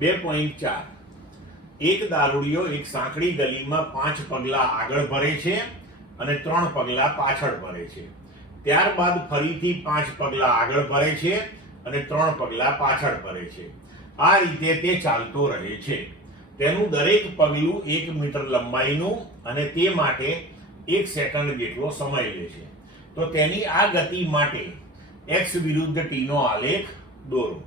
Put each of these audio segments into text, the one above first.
2.4 એક દારૂડિયો એક સાંકડી ગલીમાં 5 પગલા આગળ ભરે છે અને 3 પગલા પાછળ ભરે છે. ત્યારબાદ ફરીથી 5 પગલા આગળ ભરે છે અને 3 પગલા પાછળ ભરે છે. આ રીતે તે ચાલતો રહે છે. તેનું દરેક પગલું 1 મીટર લંબાઈનું અને તે માટે 1 સેકન્ડ જેટલો સમય લે છે. તો તેની આ ગતિ માટે x વિરુદ્ધ t નો આલેખ દોરો.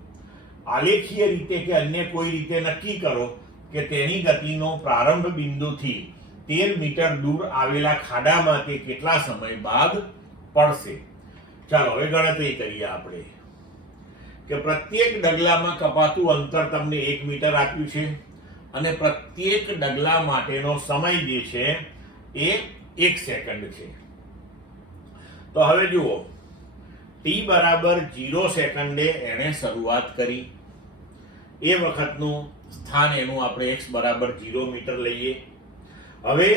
આલેખીય રીતે કે અન્ય કોઈ રીતે નક્કી કરો કે તેની ગતિનો પ્રારંભ બિંદુથી 13 મીટર દૂર આવેલા ખાડામાં તે કેટલા સમય બાદ પડશે. ચાલો હવે ગણતરી કરીએ આપણે કે પ્રત્યેક ડગલામાં કપાતું અંતર તમને 1 મીટર આપ્યું છે અને પ્રત્યેક ડગલા માટેનો સમય જે છે એ 1 સેકન્ડ છે. તો હવે જુઓ, t બરાબર 0 સેકન્ડે એણે શરૂઆત કરી. એ વખતનું સ્થાન એનું આપણે x બરાબર 0 મીટર લઈએ. હવે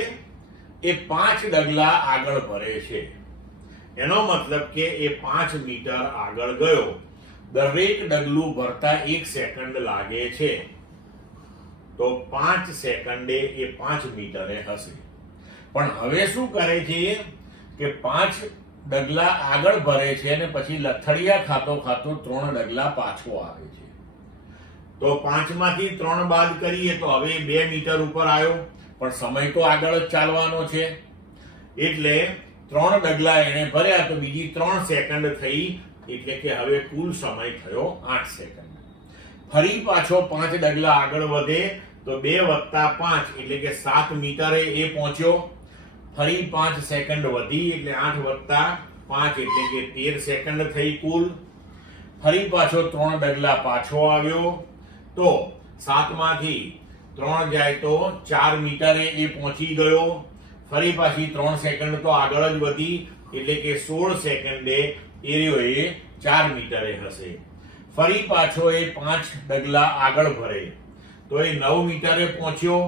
એ 5 ડગલા આગળ ભરે છે. એનો મતલબ કે એ 5 મીટર આગળ ગયો. દરેક ડગલું ભરતા 1 સેકન્ડ લાગે છે. તો 5 સેકન્ડે એ 5 મીટરે હશે. પણ હવે શું કરે છે કે 5 ડગલા આગળ ભરે છે અને પછી લથડિયા ખાતો ખાતો 3 ડગલા પાછો આવે છે. તો 5 માંથી 3 બાદ કરીએ તો હવે 2 મીટર ઉપર આવ્યો, પણ સમય તો આગળ જ ચાલવાનો છે. એટલે 3 ડગલા એને ભર્યા તો બીજી 3 સેકન્ડ થઈ, એટલે કે હવે કુલ સમય થયો 8 સેકન્ડ. ફરી પાછો 5 ડગલા આગળ વધે તો 2 + 5 એટલે કે 7 મીટરે એ પહોંચ્યો. ફરી 5 સેકન્ડ વધી એટલે 8 + 5 એટલે કે 13 સેકન્ડ થઈ કુલ. ફરી પાછો 3 ડગલા પાછો આવ્યો તો 7 માંથી 3 જાય તો 4 મીટરે એ પહોંચી ગયો. ફરી પાછી 3 સેકન્ડ તો આગળ જ વધી એટલે કે 16 સેકન્ડે એ 4 મીટરે હશે. ફરી પાછો એ 5 ડગલા આગળ ભરે તો એ 9 મીટરે પહોંચ્યો.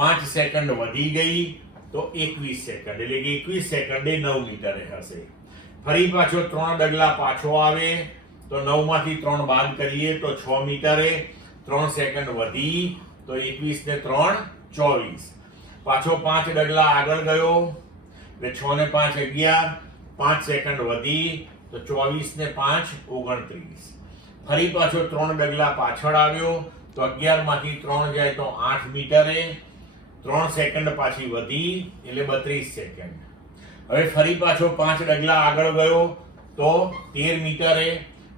5 સેકન્ડ વધી ગઈ તો 21 સેકન્ડ એટલે કે 21 સેકન્ડે 9 મીટરે હશે. ફરી પાછો 3 ડગલા પાછો આવે તો 9 માંથી 3 બાદ કરીએ તો 6 મીટરે. 3 સેકન્ડ વધી તો 21 ને 3 24. પાછો 5 ડગલા આગળ ગયો એટલે 6 ને 5 11. 5 સેકન્ડ વધી તો 24 ને 5 29. ફરી પાછો 3 ડગલા પાછળ આવ્યો તો 11 માંથી 3 જાય તો 8 મીટરે. 3 સેકન્ડ પાછી વધી એટલે 32 સેકન્ડ. હવે ફરી પાછો 5 ડગલા આગળ ગયો તો 13 મીટરે.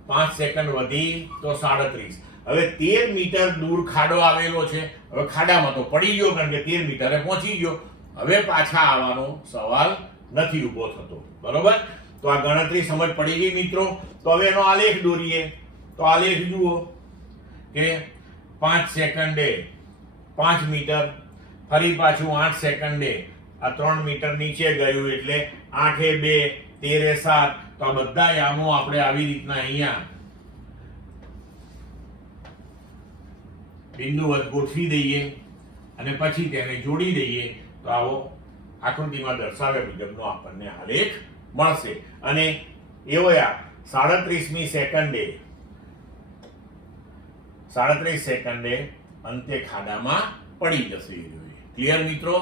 5 સેકન્ડ વધી તો 37. હવે 13 મીટર દૂર ખાડો આવેલો છે. હવે ખાડામાં તો પડી ગયો કારણ કે 13 મીટરે પહોંચી ગયો. હવે પાછા આવવાનો સવાલ નથી ઊભો થતો. બરોબર? તો આ ગણતરી સમજ પડી ગઈ મિત્રો. તો હવે એનો આલેખ દોરીએ. તો આલેખ જુઓ કે 5 સેકન્ડે 5 મીટર. ફરી પાછું 8 સેકન્ડે આ 3 મીટર નીચે ગયું એટલે 8 એ 2 13 એ 7. તો આ બધા યામો આપણે આવી રીતના અહીંયા બિંદુવત ગોઠવી દઈએ અને પછી તેને જોડી દઈએ તો આવો આકૃતિમાં દર્શાવ્યા મુજબનો આપણને આલેખ મળશે. અને એવો 37મી સેકન્ડે 37 સેકન્ડે અંતે ખાડામાં પડી જશે. ક્લિયર મિત્રો?